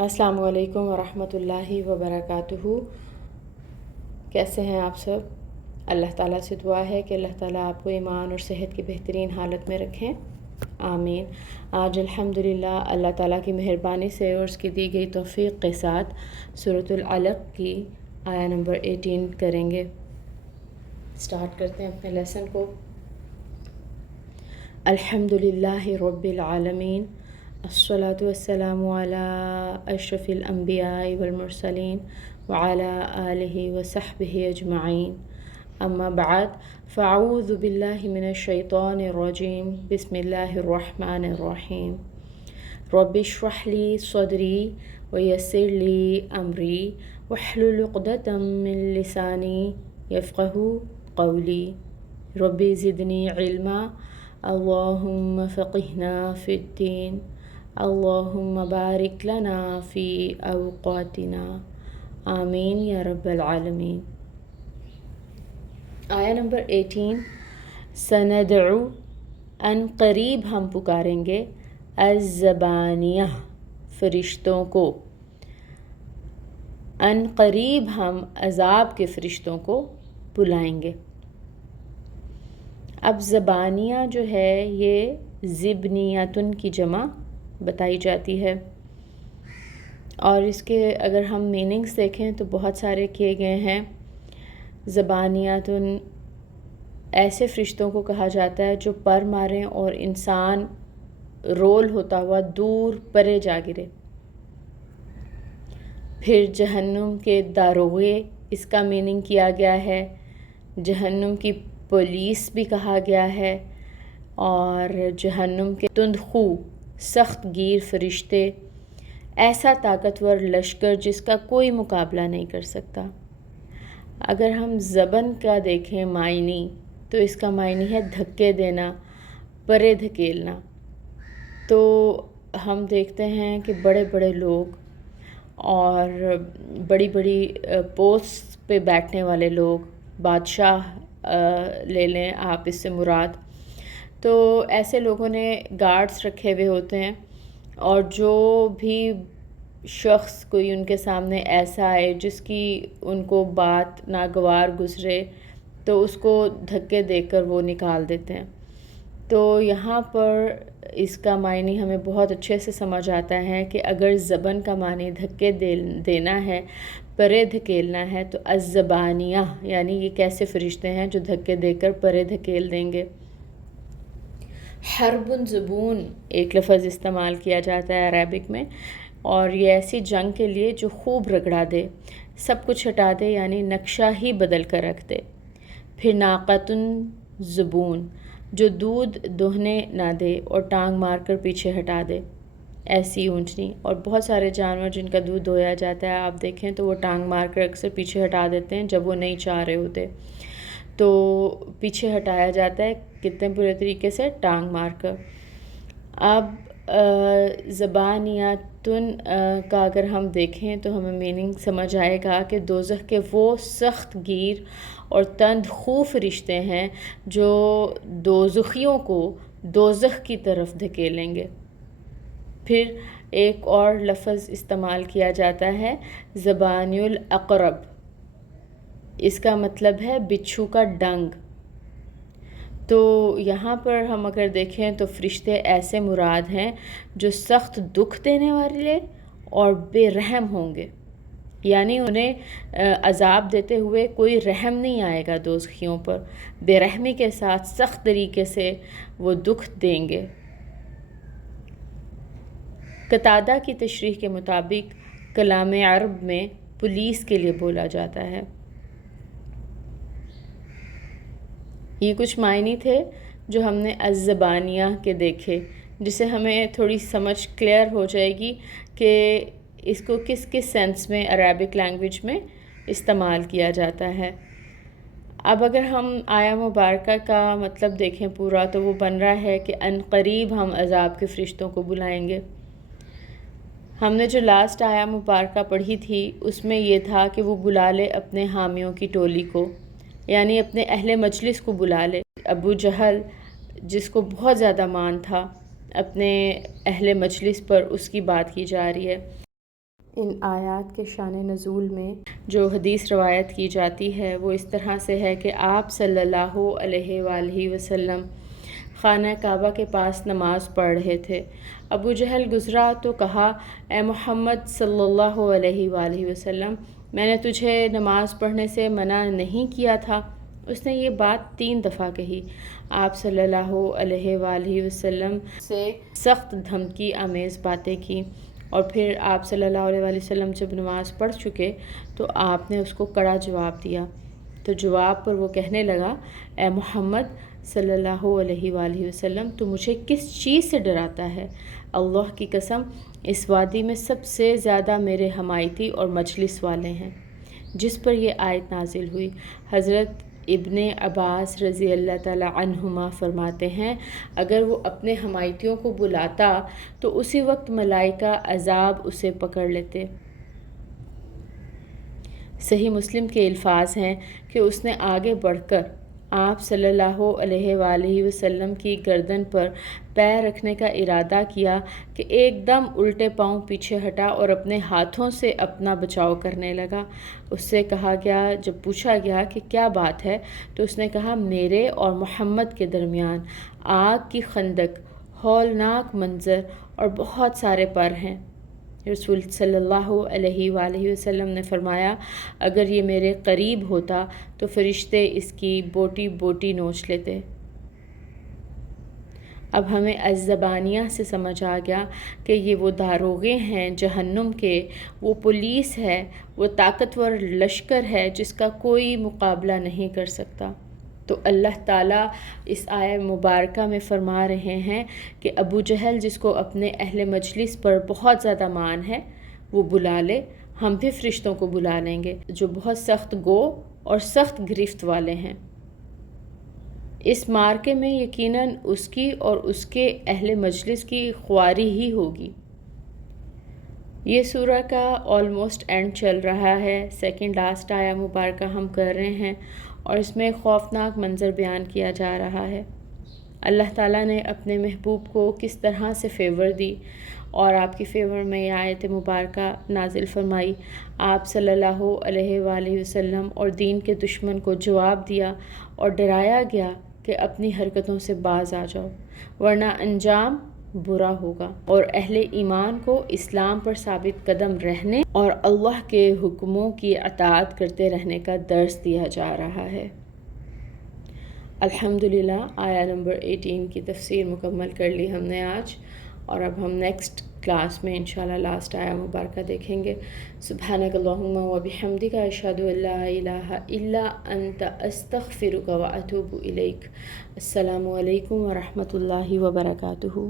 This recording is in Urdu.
السلام علیکم ورحمۃ اللہ وبرکاتہ۔ کیسے ہیں آپ سب؟ اللہ تعالیٰ سے دعا ہے کہ اللہ تعالیٰ آپ کو ایمان اور صحت کی بہترین حالت میں رکھیں، آمین۔ آج الحمدللہ اللہ تعالیٰ کی مہربانی سے اور اس کی دی گئی توفیق کے ساتھ سورۃ العلق کی آیا نمبر 18 کریں گے۔ سٹارٹ کرتے ہیں اپنے لیسن کو۔ الحمدللہ رب العالمین، الصلاۃ والسلام علی اشرف الانبیاء والمرسلین وعلی آلہ وصحبہ اجمعین، اما بعد فاعوذ باللہ من الشیطان الرجیم، بسم اللہ الرحمن الرحیم۔ رب اشرح لی صدری ویسر لی امری واحلل عقدۃ من لسانی یفقہوا قولی، رب زدنی علما، اللہم فقہنا فی الدین، اللہم بارک لنا فی اوقاتنا، آمین یا رب العالمین۔ آیا نمبر 18، سندعو، ان قریب ہم پکاریں گے، الزبانیہ، فرشتوں کو، ان قریب ہم عذاب کے فرشتوں کو بلائیں گے۔ اب زبانیہ جو ہے یہ زبنیتن کی جمع بتائی جاتی ہے، اور اس کے اگر ہم میننگز دیکھیں تو بہت سارے کیے گئے ہیں۔ زبانیتن ایسے فرشتوں کو کہا جاتا ہے جو پر ماریں اور انسان رول ہوتا ہوا دور پرے جا گرے۔ پھر جہنم کے داروغے، اس کا میننگ کیا گیا ہے، جہنم کی پولیس بھی کہا گیا ہے، اور جہنم کے تندخو، سخت گیر فرشتے، ایسا طاقتور لشکر جس کا کوئی مقابلہ نہیں کر سکتا۔ اگر ہم زبن کا دیکھیں معنی تو اس کا معنی ہے دھکے دینا، پرے دھکیلنا۔ تو ہم دیکھتے ہیں کہ بڑے بڑے لوگ اور بڑی بڑی پوسٹ پہ بیٹھنے والے لوگ، بادشاہ لے لیں آپ اس سے مراد، تو ایسے لوگوں نے گارڈز رکھے ہوئے ہوتے ہیں، اور جو بھی شخص کوئی ان کے سامنے ایسا آئے جس کی ان کو بات ناگوار گزرے تو اس کو دھکے دے کر وہ نکال دیتے ہیں۔ تو یہاں پر اس کا معنی ہمیں بہت اچھے سے سمجھ آتا ہے کہ اگر زبن کا معنی دھکے دینا ہے، پرے دھکیلنا ہے، تو الزبانیہ یعنی یہ کیسے فرشتے ہیں جو دھکے دے کر پرے دھکیل دیں گے۔ حرب زبون ایک لفظ استعمال کیا جاتا ہے عربک میں، اور یہ ایسی جنگ کے لیے جو خوب رگڑا دے، سب کچھ ہٹا دے، یعنی نقشہ ہی بدل کر رکھ دے۔ پھر ناقۃ زبون، جو دودھ دوہنے نہ دے اور ٹانگ مار کر پیچھے ہٹا دے، ایسی اونٹنی۔ اور بہت سارے جانور جن کا دودھ دوہیا جاتا ہے آپ دیکھیں تو وہ ٹانگ مار کر اکثر پیچھے ہٹا دیتے ہیں جب وہ نہیں چاہ رہے ہوتے، تو پیچھے ہٹایا جاتا ہے کتنے برے طریقے سے، ٹانگ مار کر۔ اب زبانیتن کا اگر ہم دیکھیں تو ہمیں میننگ سمجھ آئے گا کہ دوزخ کے وہ سخت گیر اور تند خو فرشتے ہیں جو دوزخیوں کو دوزخ کی طرف دھکیلیں گے۔ پھر ایک اور لفظ استعمال کیا جاتا ہے زبانی العقرب، اس کا مطلب ہے بچھو کا ڈنگ۔ تو یہاں پر ہم اگر دیکھیں تو فرشتے ایسے مراد ہیں جو سخت دکھ دینے والے اور بے رحم ہوں گے، یعنی انہیں عذاب دیتے ہوئے کوئی رحم نہیں آئے گا دوزخیوں پر، بے رحمی کے ساتھ سخت طریقے سے وہ دکھ دیں گے۔ قتادہ کی تشریح کے مطابق کلام عرب میں پولیس کے لیے بولا جاتا ہے۔ یہ کچھ معنی تھے جو ہم نے الزبانیہ کے دیکھے، جس سے ہمیں تھوڑی سمجھ کلیئر ہو جائے گی کہ اس کو کس کس سینس میں عربک لینگویج میں استعمال کیا جاتا ہے۔ اب اگر ہم آیا مبارکہ کا مطلب دیکھیں پورا تو وہ بن رہا ہے کہ ان قریب ہم عذاب کے فرشتوں کو بلائیں گے۔ ہم نے جو لاسٹ آیا مبارکہ پڑھی تھی اس میں یہ تھا کہ وہ بلا لے اپنے حامیوں کی ٹولی کو، یعنی اپنے اہل مجلس کو بلا لے۔ ابو جہل جس کو بہت زیادہ مان تھا اپنے اہل مجلس پر، اس کی بات کی جا رہی ہے۔ ان آیات کے شان نزول میں جو حدیث روایت کی جاتی ہے وہ اس طرح سے ہے کہ آپ صلی اللہ علیہ وآلہ وسلم خانہ کعبہ کے پاس نماز پڑھ رہے تھے۔ ابو جہل گزرا تو کہا، اے محمد صلی اللہ علیہ وآلہ وسلم، میں نے تجھے نماز پڑھنے سے منع نہیں کیا تھا؟ اس نے یہ بات 3 دفعہ کہی۔ آپ صلی اللہ علیہ وآلہ وسلم سے سخت دھمکی آمیز باتیں کی، اور پھر آپ صلی اللہ علیہ وآلہ وسلم جب نماز پڑھ چکے تو آپ نے اس کو کڑا جواب دیا۔ تو جواب پر وہ کہنے لگا، اے محمد صلی اللہ علیہ وآلہ وسلم، تو مجھے کس چیز سے ڈراتا ہے؟ اللہ کی قسم، اس وادی میں سب سے زیادہ میرے حمایتی اور مجلس والے ہیں۔ جس پر یہ آیت نازل ہوئی۔ حضرت ابن عباس رضی اللہ تعالی عنہما فرماتے ہیں، اگر وہ اپنے حمایتیوں کو بلاتا تو اسی وقت ملائکہ عذاب اسے پکڑ لیتے۔ صحیح مسلم کے الفاظ ہیں کہ اس نے آگے بڑھ کر آپ صلی اللہ علیہ وآلہ وسلم کی گردن پر پیر رکھنے کا ارادہ کیا کہ ایک دم الٹے پاؤں پیچھے ہٹا اور اپنے ہاتھوں سے اپنا بچاؤ کرنے لگا۔ اس سے کہا گیا، جب پوچھا گیا کہ کیا بات ہے تو اس نے کہا، میرے اور محمد کے درمیان آگ کی خندق، ہولناک منظر اور بہت سارے پر ہیں۔ رسول صلی اللہ علیہ وآلہ وسلم نے فرمایا، اگر یہ میرے قریب ہوتا تو فرشتے اس کی بوٹی بوٹی نوچ لیتے۔ اب ہمیں الزبانیہ سے سمجھ آ گیا کہ یہ وہ داروغے ہیں جہنم کے، وہ پولیس ہے، وہ طاقتور لشکر ہے جس کا کوئی مقابلہ نہیں کر سکتا۔ تو اللہ تعالیٰ اس آیہ مبارکہ میں فرما رہے ہیں کہ ابو جہل جس کو اپنے اہل مجلس پر بہت زیادہ مان ہے وہ بلا لے، ہم بھی فرشتوں کو بلا لیں گے جو بہت سخت گو اور سخت گرفت والے ہیں۔ اس مارکے میں یقیناً اس کی اور اس کے اہل مجلس کی خواری ہی ہوگی۔ یہ سورہ کا آلموسٹ اینڈ چل رہا ہے، سیکنڈ لاسٹ آیہ مبارکہ ہم کر رہے ہیں، اور اس میں خوفناک منظر بیان کیا جا رہا ہے۔ اللہ تعالیٰ نے اپنے محبوب کو کس طرح سے فیور دی اور آپ کی فیور میں یہ آیت مبارکہ نازل فرمائی۔ آپ صلی اللہ علیہ وآلہ وسلم اور دین کے دشمن کو جواب دیا اور ڈرایا گیا کہ اپنی حرکتوں سے باز آ جاؤ، ورنہ انجام برا ہوگا، اور اہل ایمان کو اسلام پر ثابت قدم رہنے اور اللہ کے حکموں کی اطاعت کرتے رہنے کا درس دیا جا رہا ہے۔ الحمدللہ آیہ نمبر 18 کی تفسیر مکمل کر لی ہم نے آج، اور اب ہم نیکسٹ کلاس میں انشاءاللہ لاسٹ آیہ مبارکہ دیکھیں گے۔ سبحانک اللہم و بحمدک، اشہد ان لا الہ الا انت، استغفرک و اتوب الیک۔ السلام علیکم ورحمۃ اللہ وبرکاتہ۔